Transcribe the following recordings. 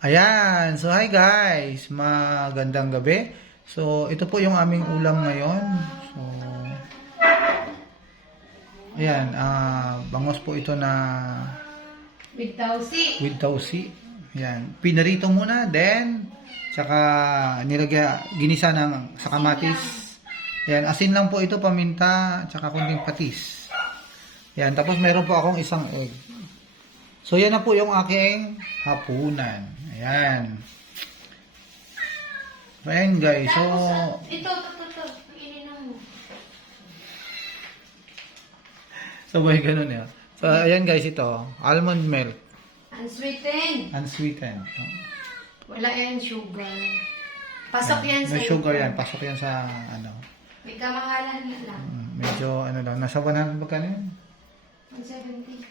Ayan. So, hi guys. Magandang gabi. So, ito po yung aming ulam ngayon. So, ayan. Bangos po ito na With tausi. with tausi. Ayan. Pinarito muna. Then, tsaka ginisa sa kamatis. Ayan. Asin lang po ito. Paminta. Tsaka kunting patis. Ayan. Tapos, meron po akong isang egg. So, yan na po yung aking hapunan. Ayan. Ayan guys. So, Ito. Ininom mo. sabay ganun yan. So, ayan guys ito. Almond milk. Unsweetened. Unsweetened. Wala yan sugar. Pasok yan sa May sugar yan. Pasok yan sa ano. May kamahalan na lang. Medyo ano lang. Nasa 100 magkano yun? 170.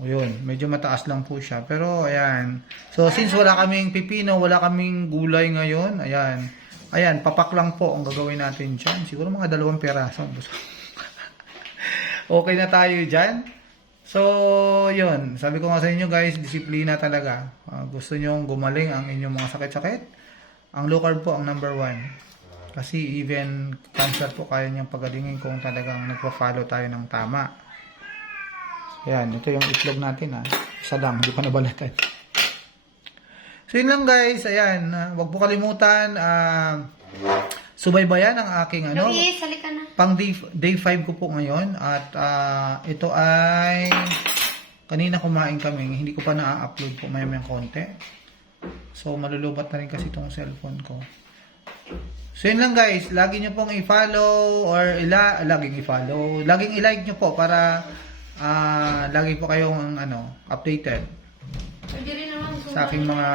O yun. Medyo mataas lang po siya. Pero ayan. So, since wala kaming pipino, wala kaming gulay ngayon. Ayan. Ayan. Papak lang po ang gagawin natin dyan. Siguro mga 2 peraso. Okay na tayo dyan. So, yun. Sabi ko nga sa inyo guys, disiplina talaga. Gusto nyong gumaling ang inyong mga sakit-sakit. Ang low carb po ang number 1. Kasi even cancer po kaya niyang pagalingin kung talagang nagpa-follow tayo ng tama. Ayan, ito yung itlog natin ha. Isa lang, hindi pa nabalatan. So yun lang guys, ayan. Huwag po kalimutan, subaybayan ang aking ano. Luis, halika na. Pang day 5 ko po ngayon. At ito ay kanina kumain kami. Hindi ko pa na-upload po may konti. So malulubat na rin kasi itong cellphone ko. So yun lang guys. Lagi nyo pong i-follow or laging i-follow. Laging i-like nyo po para lagi po kayong updated Pwede rin naman. sa aking mga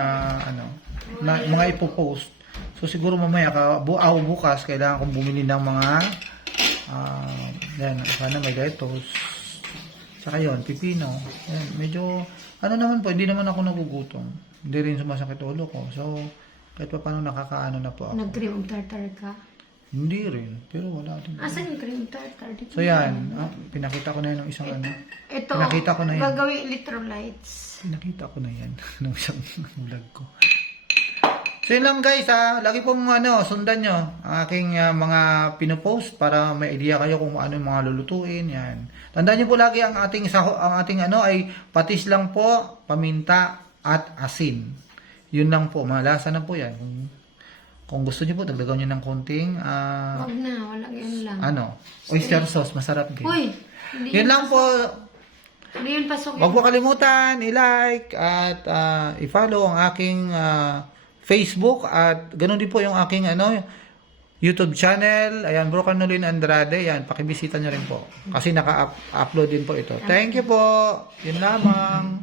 mga ipopost. So siguro mamaya bukas kailangan kong bumili ng mga yan, sana may lettuce. Saka yun, pipino. Yan, medyo naman po, hindi naman ako nagugutom. Hindi rin sumasakit ulo ko. So kahit pa paano nakakaano na po ako. Nag-cream tartar ka? Hindi rin, pero wala din. Asan yung cream tartar? Dito So yan, pinakita ko na yun ng isang Ito, pinakita ko na yan. gagawin electrolytes. Nakita ko na yan nung isang vlog ko. So yun lang guys lagi pong sundan nyo ang aking mga pinopost para may idea kayo kung ano yung mga lulutuin. Yan. Tandaan nyo po lagi ang ating ay patis lang po, paminta at asin. Yun lang po, malasa na po yan. Kung gusto nyo po, dagdagan nyo ng konting Wag na, wala yan lang. oyster sauce, masarap din. Uy, hindi Yun lang po. Hindi yun pasok. Huwag po kalimutan, i-like at i-follow ang aking Facebook at ganoon din po yung aking YouTube channel. Ayan, Bro Carnolin Andrade. Ayan, pakibisita nyo rin po. Kasi naka-upload din po ito. Thank you po. Yun lamang.